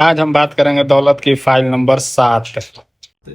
आज हम बात करेंगे दौलत की फाइल नंबर 7।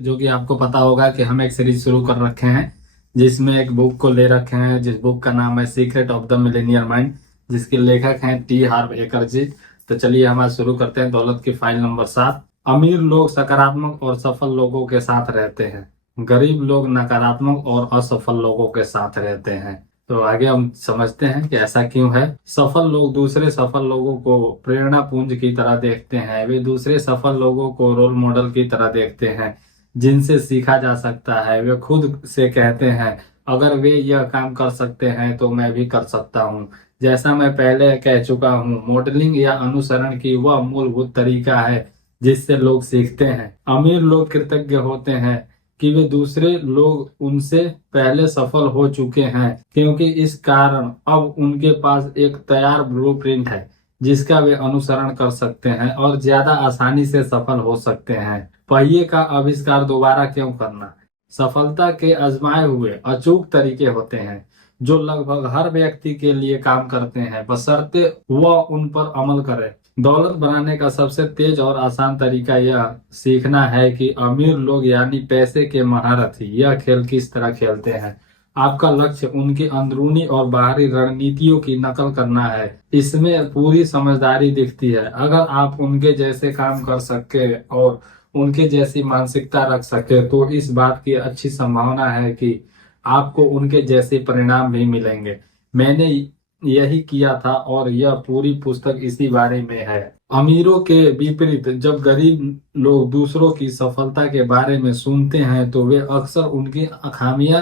जो कि आपको पता होगा कि हम एक सीरीज शुरू कर रखे हैं जिसमें एक बुक को ले रखे हैं, जिस बुक का नाम है secret of the Millionaire mind, जिसके लेखक हैं टी हार्व एकरजी। तो चलिए हम आज शुरू करते हैं दौलत की फाइल नंबर 7। अमीर लोग सकारात्मक और सफल लोगों के साथ रहते हैं, गरीब लोग नकारात्मक और असफल लोगों के साथ रहते हैं। तो आगे हम समझते हैं कि ऐसा क्यों है। सफल लोग दूसरे सफल लोगों को प्रेरणा पुंज की तरह देखते हैं। वे दूसरे सफल लोगों को रोल मॉडल की तरह देखते हैं जिनसे सीखा जा सकता है। वे खुद से कहते हैं, अगर वे यह काम कर सकते हैं तो मैं भी कर सकता हूँ। जैसा मैं पहले कह चुका हूँ, मॉडलिंग या अनुसरण की वह मूलभूत तरीका है जिससे लोग सीखते हैं। अमीर लोग कृतज्ञ होते हैं कि वे दूसरे लोग उनसे पहले सफल हो चुके हैं, क्योंकि इस कारण अब उनके पास एक तैयार ब्लूप्रिंट है जिसका वे अनुसरण कर सकते हैं और ज्यादा आसानी से सफल हो सकते हैं। पहिए का आविष्कार दोबारा क्यों करना? सफलता के आजमाए हुए अचूक तरीके होते हैं जो लगभग हर व्यक्ति के लिए काम करते हैं, बशर्ते वह उन पर अमल करे। दौलत बनाने का सबसे तेज और आसान तरीका यह सीखना है कि अमीर लोग यानी पैसे के महारथी यह खेल किस तरह खेलते हैं। आपका लक्ष्य उनकी अंदरूनी और बाहरी रणनीतियों की नकल करना है। इसमें पूरी समझदारी दिखती है। अगर आप उनके जैसे काम कर सके और उनके जैसी मानसिकता रख सके तो इस बात की अच्छी संभावना है कि आपको उनके जैसे परिणाम भी मिलेंगे। मैंने यही किया था और यह पूरी पुस्तक इसी बारे में है। अमीरों के विपरीत जब गरीब लोग दूसरों की सफलता के बारे में सुनते हैं तो वे अक्सर उनकी खामियां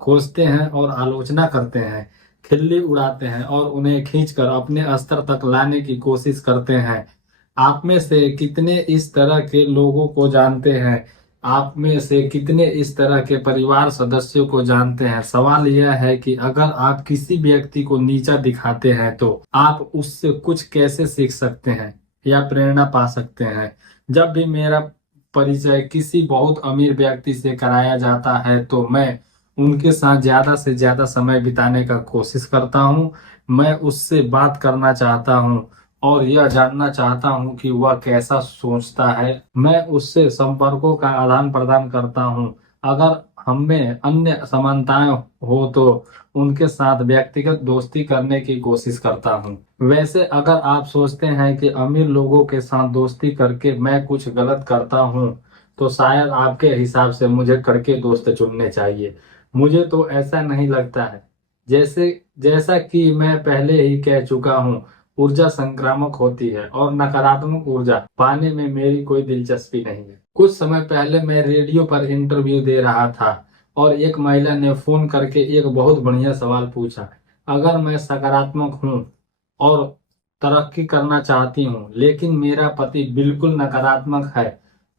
खोजते हैं और आलोचना करते हैं, खिल्ली उड़ाते हैं और उन्हें खींचकर अपने स्तर तक लाने की कोशिश करते हैं। आप में से कितने इस तरह के लोगों को जानते हैं? आप में से कितने इस तरह के परिवार सदस्यों को जानते हैं? सवाल यह है कि अगर आप किसी व्यक्ति को नीचा दिखाते हैं तो आप उससे कुछ कैसे सीख सकते हैं या प्रेरणा पा सकते हैं। जब भी मेरा परिचय किसी बहुत अमीर व्यक्ति से कराया जाता है तो मैं उनके साथ ज्यादा से ज्यादा समय बिताने का कोशिश करता हूँ। मैं उससे बात करना चाहता हूँ और यह जानना चाहता हूं कि वह कैसा सोचता है। मैं उससे संपर्कों का आदान प्रदान करता हूं। अगर हमें अन्य समानताएं हो तो उनके साथ व्यक्तिगत दोस्ती करने की कोशिश करता हूं। वैसे अगर आप सोचते हैं कि अमीर लोगों के साथ दोस्ती करके मैं कुछ गलत करता हूं, तो शायद आपके हिसाब से मुझे कड़के दोस्त चुनने चाहिए। मुझे तो ऐसा नहीं लगता है। जैसे जैसा कि मैं पहले ही कह चुका हूँ, ऊर्जा संक्रामक होती है और नकारात्मक ऊर्जा पाने में मेरी कोई दिलचस्पी नहीं है। कुछ समय पहले मैं रेडियो पर इंटरव्यू दे रहा था और एक महिला ने फोन करके एक बहुत बढ़िया सवाल पूछा। अगर मैं सकारात्मक हूँ और तरक्की करना चाहती हूँ लेकिन मेरा पति बिल्कुल नकारात्मक है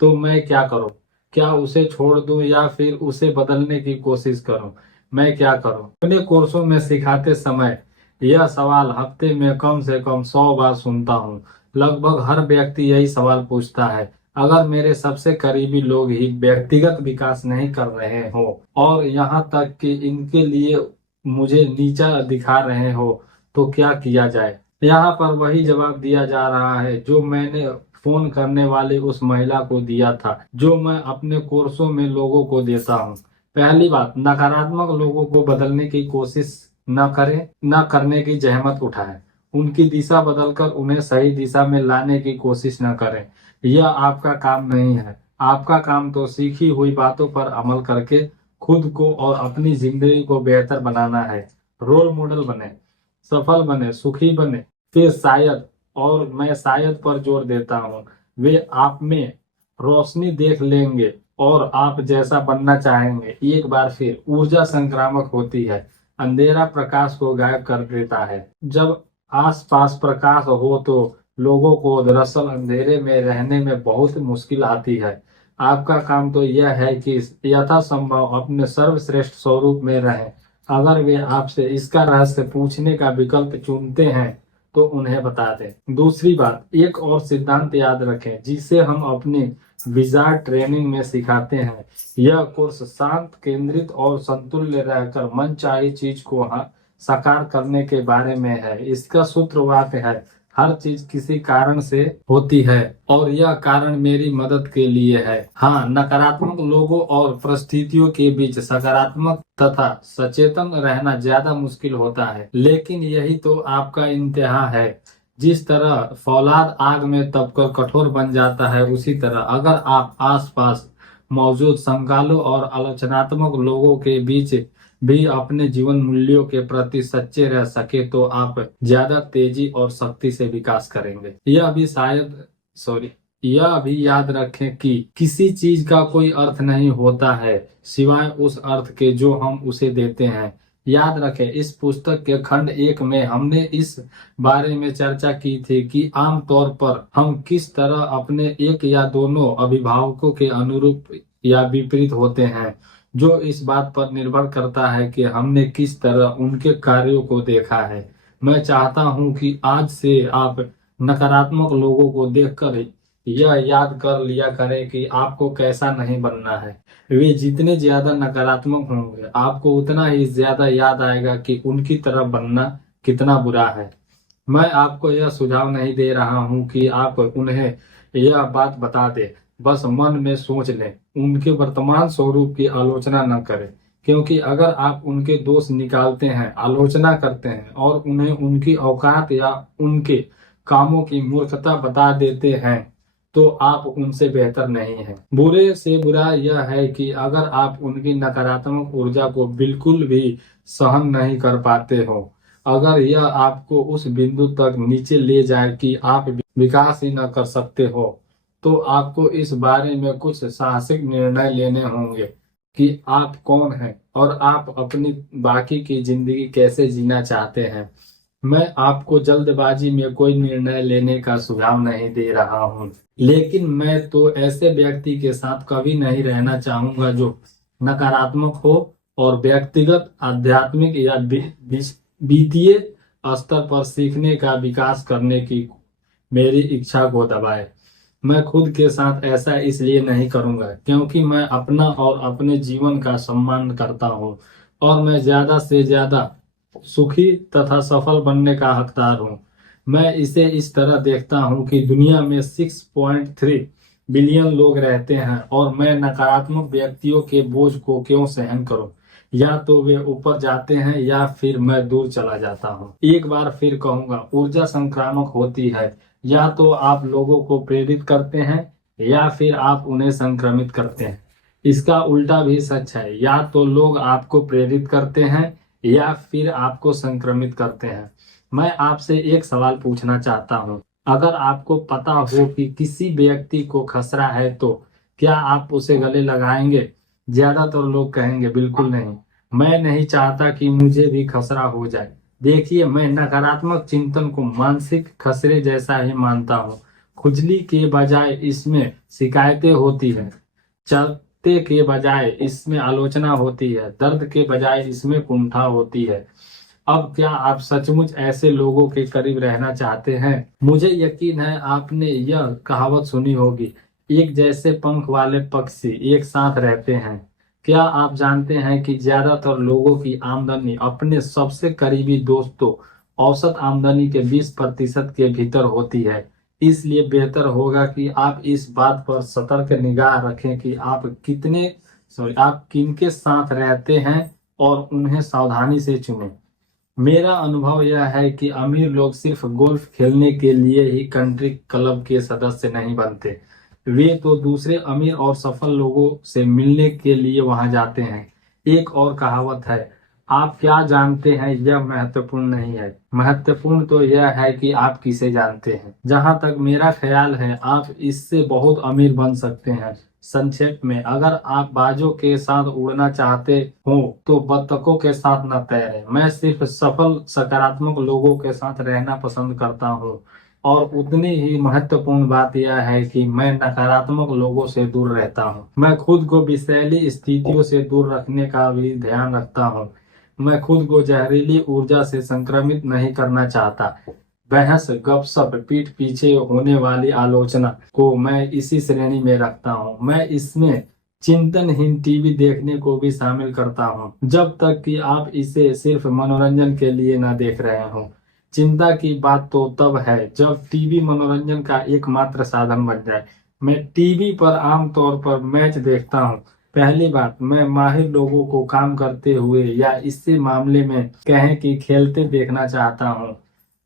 तो मैं क्या करूँ? क्या उसे छोड़ दूं या फिर उसे बदलने की कोशिश करूं? मैं क्या करूं? अपने कोर्सों में सिखाते समय यह सवाल हफ्ते में कम से कम 100 बार सुनता हूँ। लगभग हर व्यक्ति यही सवाल पूछता है। अगर मेरे सबसे करीबी लोग ही व्यक्तिगत विकास नहीं कर रहे हो और यहाँ तक कि इनके लिए मुझे नीचा दिखा रहे हो तो क्या किया जाए? यहाँ पर वही जवाब दिया जा रहा है जो मैंने फोन करने वाली उस महिला को दिया था, जो मैं अपने कोर्सों में लोगों को देता हूँ। पहली बात, नकारात्मक लोगों को बदलने की कोशिश न करें, न करने की जहमत उठाएं। उनकी दिशा बदलकर उन्हें सही दिशा में लाने की कोशिश न करें। यह आपका काम नहीं है। आपका काम तो सीखी हुई बातों पर अमल करके खुद को और अपनी जिंदगी को बेहतर बनाना है। रोल मॉडल बने, सफल बने, सुखी बने। फिर शायद, और मैं शायद पर जोर देता हूँ, वे आप में रोशनी देख लेंगे और आप जैसा बनना चाहेंगे। एक बार फिर ऊर्जा संक्रामक होती है। अंधेरा प्रकाश को गायब कर देता है। जब आसपास प्रकाश हो तो लोगों को दरअसल अंधेरे में रहने में बहुत मुश्किल आती है। आपका काम तो यह है कि यथासंभव अपने सर्वश्रेष्ठ स्वरूप में रहें। अगर वे आपसे इसका रहस्य पूछने का विकल्प चुनते हैं तो उन्हें बता दें। दूसरी बात, एक और सिद्धांत याद रखें जिसे हम अपनी विजार्ड ट्रेनिंग में सिखाते हैं। यह कोर्स शांत, केंद्रित और संतुल्य रहकर मनचाही चीज को साकार करने के बारे में है। इसका सूत्र वाक्य है, हर चीज किसी कारण से होती है और यह कारण मेरी मदद के लिए है। हाँ, नकारात्मक लोगों और परिस्थितियों के बीच सकारात्मक तथा सचेतन रहना ज्यादा मुश्किल होता है, लेकिन यही तो आपका इम्तिहान है। जिस तरह फौलाद आग में तपकर कठोर बन जाता है, उसी तरह अगर आप आसपास मौजूद संगालों और आलोचनात्मक लोगों के बीच भी अपने जीवन मूल्यों के प्रति सच्चे रह सके तो आप ज्यादा तेजी और शक्ति से विकास करेंगे। यह भी याद रखें कि किसी चीज का कोई अर्थ नहीं होता है सिवाय उस अर्थ के जो हम उसे देते हैं। याद रखें, इस पुस्तक के खंड 1 में हमने इस बारे में चर्चा की थी कि आमतौर पर हम किस तरह अपने एक या दोनों अभिभावकों के अनुरूप या विपरीत होते हैं, जो इस बात पर निर्भर करता है कि हमने किस तरह उनके कार्यों को देखा है। मैं चाहता हूं कि आज से आप नकारात्मक लोगों को देखकर यह याद कर लिया करें कि आपको कैसा नहीं बनना है। वे जितने ज्यादा नकारात्मक होंगे, आपको उतना ही ज्यादा याद आएगा कि उनकी तरह बनना कितना बुरा है। मैं आपको यह सुझाव नहीं दे रहा हूं कि आप उन्हें यह बात बता दें, बस मन में सोच लें। उनके वर्तमान स्वरूप की आलोचना न करें, क्योंकि अगर आप उनके दोष निकालते हैं, आलोचना करते हैं और उन्हें उनकी औकात या उनके कामों की मूर्खता बता देते हैं, तो आप उनसे बेहतर नहीं हैं। बुरे से बुरा यह है कि अगर आप उनकी नकारात्मक ऊर्जा को बिल्कुल भी सहन नहीं कर पाते हो, अगर यह आपको उस बिंदु तक नीचे ले जाए कि आप विकास ही न कर सकते हो, तो आपको इस बारे में कुछ साहसिक निर्णय लेने होंगे कि आप कौन हैं और आप अपनी बाकी की जिंदगी कैसे जीना चाहते हैं। मैं आपको जल्दबाजी में कोई निर्णय लेने का सुझाव नहीं दे रहा हूं, लेकिन मैं तो ऐसे व्यक्ति के साथ कभी नहीं रहना चाहूंगा जो नकारात्मक हो और व्यक्तिगत, आध्यात्मिक या वित्तीय स्तर पर सीखने का विकास करने की मेरी इच्छा को दबाए। मैं खुद के साथ ऐसा इसलिए नहीं करूंगा क्योंकि मैं अपना और अपने जीवन का सम्मान करता हूं और मैं ज्यादा से ज्यादा सुखी तथा सफल बनने का हकदार हूं। मैं इसे इस तरह देखता हूं कि दुनिया में 6.3 बिलियन लोग रहते हैं और मैं नकारात्मक व्यक्तियों के बोझ को क्यों सहन करूं। या तो वे ऊपर जाते हैं या फिर मैं दूर चला जाता हूं। एक बार फिर कहूंगा, ऊर्जा संक्रामक होती है। या तो आप लोगों को प्रेरित करते हैं या फिर आप उन्हें संक्रमित करते हैं। इसका उल्टा भी सच है, या तो लोग आपको प्रेरित करते हैं या फिर आपको संक्रमित करते हैं। मैं आपसे एक सवाल पूछना चाहता हूं, अगर आपको पता हो कि किसी व्यक्ति को खसरा है तो क्या आप उसे गले लगाएंगे? ज्यादातर लोग कहेंगे बिल्कुल नहीं, मैं नहीं चाहता कि मुझे भी खसरा हो जाए। देखिए, मैं नकारात्मक चिंतन को मानसिक खसरे जैसा ही मानता हूँ। खुजली के बजाय इसमें शिकायतें होती हैं, चलते के बजाय इसमें आलोचना होती है, दर्द के बजाय इसमें कुंठा होती है। अब क्या आप सचमुच ऐसे लोगों के करीब रहना चाहते हैं? मुझे यकीन है आपने यह कहावत सुनी होगी, एक जैसे पंख वाले पक्षी एक साथ रहते हैं। क्या आप जानते हैं कि ज्यादातर लोगों की आमदनी अपने सबसे करीबी दोस्तों औसत आमदनी के 20% के भीतर होती है। इसलिए बेहतर होगा कि आप इस बात पर सतर्क निगाह रखें कि आप किनके साथ रहते हैं और उन्हें सावधानी से चुनें। मेरा अनुभव यह है कि अमीर लोग सिर्फ गोल्फ खेलने के लिए ही कंट्री क्लब के सदस्य नहीं बनते, वे तो दूसरे अमीर और सफल लोगों से मिलने के लिए वहां जाते हैं। एक और कहावत है, आप क्या जानते हैं यह महत्वपूर्ण नहीं है, महत्वपूर्ण तो यह है कि आप किसे जानते हैं। जहां तक मेरा ख्याल है, आप इससे बहुत अमीर बन सकते हैं। संक्षेप में, अगर आप बाजों के साथ उड़ना चाहते हो तो बत्तखों के साथ न तैरें। मैं सिर्फ सफल सकारात्मक लोगों के साथ रहना पसंद करता हूँ और उतनी ही महत्वपूर्ण बात यह है कि मैं नकारात्मक लोगों से दूर रहता हूँ। मैं खुद को विषैली स्थितियों से दूर रखने का भी ध्यान रखता हूँ। मैं खुद को जहरीली ऊर्जा से संक्रमित नहीं करना चाहता। बहस, गपशप, पीठ पीछे होने वाली आलोचना को मैं इसी श्रेणी में रखता हूँ। मैं इसमें चिंतनहीन टीवी देखने को भी शामिल करता हूँ, जब तक कि आप इसे सिर्फ मनोरंजन के लिए न देख रहे हो। चिंता की बात तो तब है जब टीवी मनोरंजन का एकमात्र साधन बन जाए। मैं टीवी पर आमतौर पर मैच देखता हूँ। पहली बात, मैं माहिर लोगों को काम करते हुए या इससे मामले में कहें कि खेलते देखना चाहता हूँ।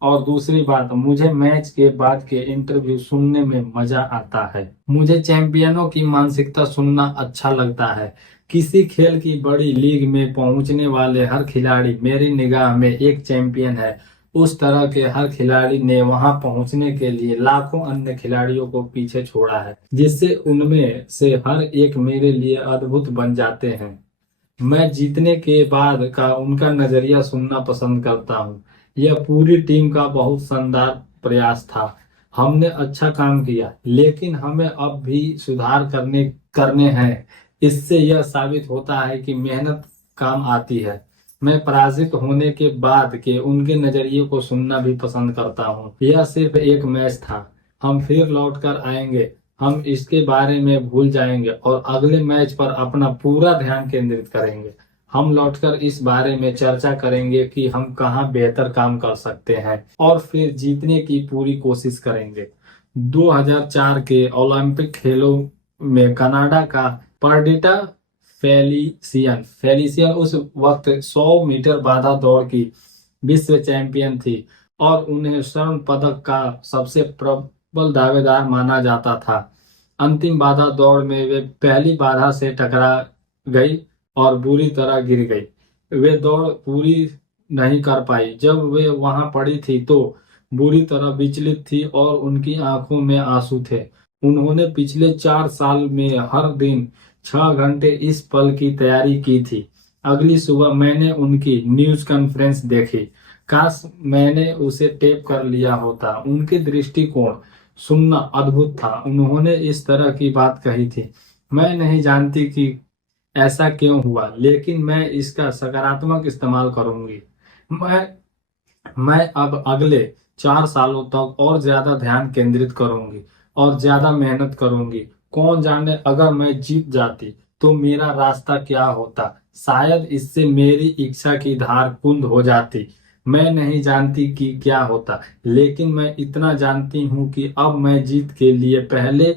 और दूसरी बात, मुझे मैच के बाद के इंटरव्यू सुनने में मजा आता है। मुझे चैंपियनों की मानसिकता सुनना अच्छा लगता है। किसी खेल की बड़ी लीग में पहुंचने वाले हर खिलाड़ी मेरी निगाह में एक चैंपियन है। उस तरह के हर खिलाड़ी ने वहां पहुंचने के लिए लाखों अन्य खिलाड़ियों को पीछे छोड़ा है, जिससे उनमें से हर एक मेरे लिए अद्भुत बन जाते हैं। मैं जीतने के बाद का उनका नजरिया सुनना पसंद करता हूँ। यह पूरी टीम का बहुत शानदार प्रयास था। हमने अच्छा काम किया, लेकिन हमें अब भी सुधार करने करने हैं। इससे यह साबित होता है कि मेहनत काम आती है। मैं पराजित होने के बाद के उनके नजरिए को सुनना भी पसंद करता हूँ। यह सिर्फ एक मैच था, हम फिर लौट कर आएंगे। हम इसके बारे में भूल जाएंगे और अगले मैच पर अपना पूरा ध्यान केंद्रित करेंगे। हम लौटकर इस बारे में चर्चा करेंगे कि हम कहाँ बेहतर काम कर सकते हैं और फिर जीतने की पूरी कोशिश करेंगे। 2004 के ओलंपिक खेलों में कनाडा का पर्डिटा फेलिसियन उस वक्त 100 मीटर बाधा दौड़ की विश्व चैंपियन थी और उन्हें स्वर्ण पदक का सबसे प्रबल दावेदार माना जाता था। अंतिम बाधा दौड़ में वे पहली बाधा से टकरा गई और बुरी तरह गिर गई। वे दौड़ पूरी नहीं कर पाई। जब वे वहां पड़ी थी तो बुरी तरह विचलित थी और उनकी आंखों में आंसू थे। उन्होंने पिछले 4 साल में हर दिन 6 घंटे इस पल की तैयारी की थी। अगली सुबह मैंने उनकी न्यूज कॉन्फ्रेंस देखी। काश मैंने उसे टेप कर लिया होता। उनके दृष्टिकोण सुनना अद्भुत था। उन्होंने इस तरह की बात कही थी, मैं नहीं जानती कि ऐसा क्यों हुआ, लेकिन मैं इसका सकारात्मक इस्तेमाल करूंगी। मैं मैं अब अगले 4 सालों तक और ज्यादा ध्यान केंद्रित करूंगी और ज्यादा मेहनत करूंगी। कौन जाने अगर मैं जीत जाती तो मेरा रास्ता क्या होता। शायद इससे मेरी इच्छा की धार कुंद हो जाती। मैं नहीं जानती कि क्या होता, लेकिन मैं इतना जानती हूँ कि अब मैं जीत के लिए पहले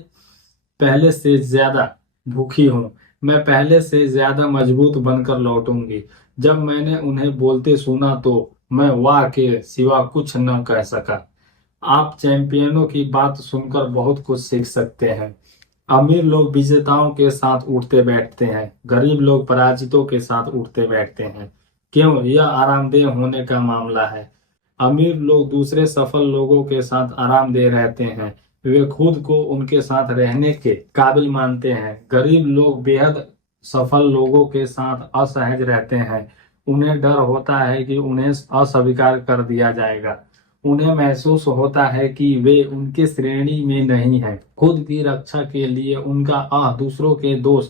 पहले से ज्यादा भूखी हूँ। मैं पहले से ज्यादा मजबूत बनकर लौटूंगी। जब मैंने उन्हें बोलते सुना तो मैं वाह के सिवा कुछ न कह सका। आप चैंपियनों की बात सुनकर बहुत कुछ सीख सकते हैं। अमीर लोग विजेताओं के साथ उठते बैठते हैं, गरीब लोग पराजितों के साथ उठते बैठते हैं। क्यों? यह आरामदेह होने का मामला है। अमीर लोग दूसरे सफल लोगों के साथ आरामदेह रहते हैं। वे खुद को उनके साथ रहने के काबिल मानते हैं। गरीब लोग बेहद सफल लोगों के साथ असहज रहते हैं। उन्हें डर होता है कि उन्हें अस्वीकार कर दिया जाएगा। उन्हें महसूस होता है कि वे उनके श्रेणी में नहीं हैं। खुद की रक्षा के लिए उनका दूसरों के दोष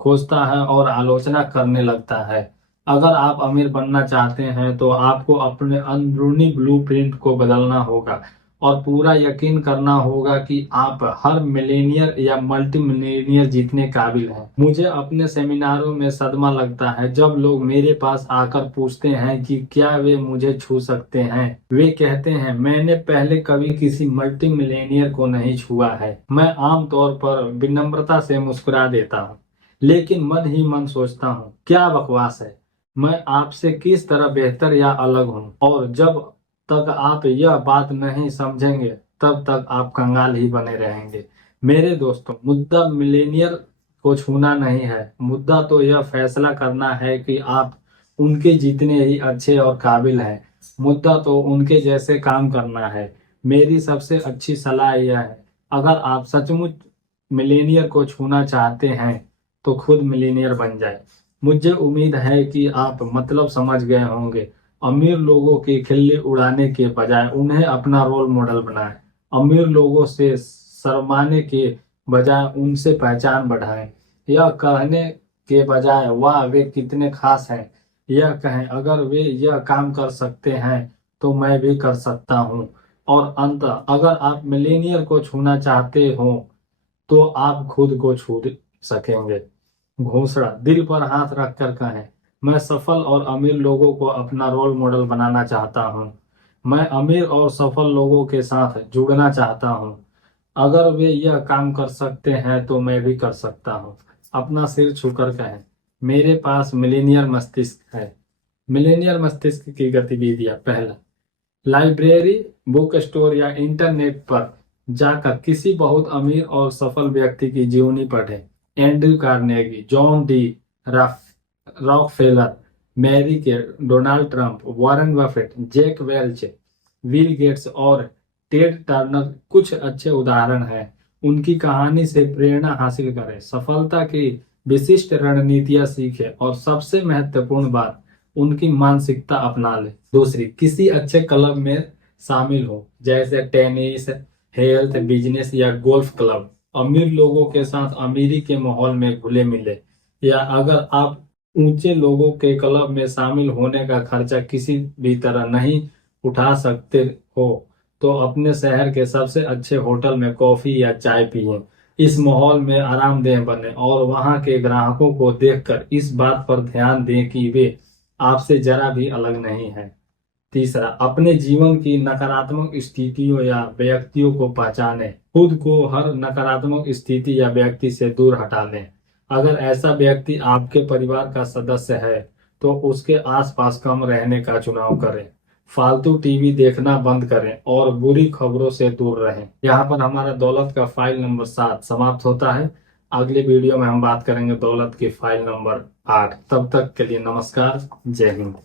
खोजता है और आलोचना करने लगता है। अगर आप अमीर बनना चाहते हैं तो आपको अपने अंदरूनी ब्लूप्रिंट को बदलना होगा और पूरा यकीन करना होगा कि आप हर मिलेनियर या मल्टी मिलेनियर जीतने काबिल हैं। मुझे अपने सेमिनारों में सदमा लगता है जब लोग मेरे पास आकर पूछते हैं कि क्या वे मुझे छू सकते हैं। वे कहते हैं, मैंने पहले कभी किसी मल्टी मिलेनियर को नहीं छुआ है। मैं आमतौर पर विनम्रता से मुस्कुरा देता हूँ, लेकिन मन ही मन सोचता हूँ, क्या बकवास है। मैं आपसे किस तरह बेहतर या अलग हूँ। और जब तक आप यह बात नहीं समझेंगे तब तक आप कंगाल ही बने रहेंगे। मेरे दोस्तों, मुद्दा मिलेनियर को छूना नहीं है। मुद्दा तो यह फैसला करना है कि आप उनके जितने ही अच्छे और काबिल हैं। मुद्दा तो उनके जैसे काम करना है। मेरी सबसे अच्छी सलाह यह है, अगर आप सचमुच मिलेनियर को छूना चाहते हैं तो खुद मिलेनियर बन जाए। मुझे उम्मीद है कि आप मतलब समझ गए होंगे। अमीर लोगों की खिल्ली उड़ाने के बजाय उन्हें अपना रोल मॉडल बनाएं। अमीर लोगों से शर्माने के बजाय उनसे पहचान बढ़ाएं। यह कहने के बजाय वाह वे कितने खास हैं, यह कहें अगर वे यह काम कर सकते हैं तो मैं भी कर सकता हूँ। और अंत, अगर आप मिलेनियर को छूना चाहते हो तो आप खुद को छू सकेंगे। घोषणा दिल पर हाथ रखकर कहें, मैं सफल और अमीर लोगों को अपना रोल मॉडल बनाना चाहता हूँ। मैं अमीर और सफल लोगों के साथ जुड़ना चाहता हूँ। अगर वे यह काम कर सकते हैं तो मैं भी कर सकता हूँ। अपना सिर छूकर कहें, मेरे पास मिलीनियर मस्तिष्क है। मिलीनियर मस्तिष्क की गतिविधियां: पहला, लाइब्रेरी, बुक स्टोर या इंटरनेट पर जाकर किसी बहुत अमीर और सफल व्यक्ति की जीवनी पढ़ें। Andrew Carnegie, John D Rockefeller, Mary Kay, Donald Trump, Warren Buffett, Jack Welch, Bill Gates और टेड टर्नर कुछ अच्छे उदाहरण हैं। उनकी कहानी से प्रेरणा हासिल करें, सफलता की विशिष्ट रणनीतियां सीखें और सबसे महत्वपूर्ण बात, उनकी मानसिकता अपना ले। दूसरी, किसी अच्छे क्लब में शामिल हो, जैसे टेनिस, हेल्थ, बिजनेस या गोल्फ क्लब। अमीर लोगों के साथ अमीरी के माहौल में घुले मिले। या अगर आप ऊंचे लोगों के क्लब में शामिल होने का खर्चा किसी भी तरह नहीं उठा सकते हो तो अपने शहर के सबसे अच्छे होटल में कॉफी या चाय पिए। इस माहौल में आरामदेह बने और वहां के ग्राहकों को देखकर इस बात पर ध्यान दें कि वे आपसे जरा भी अलग नहीं है। तीसरा, अपने जीवन की नकारात्मक स्थितियों या व्यक्तियों को पहचानें। खुद को हर नकारात्मक स्थिति या व्यक्ति से दूर हटा लें। अगर ऐसा व्यक्ति आपके परिवार का सदस्य है तो उसके आसपास कम रहने का चुनाव करें। फालतू टीवी देखना बंद करें और बुरी खबरों से दूर रहें। यहाँ पर हमारा दौलत का फाइल नंबर 7 समाप्त होता है। अगले वीडियो में हम बात करेंगे दौलत की फाइल नंबर 8। तब तक के लिए नमस्कार, जय हिंद।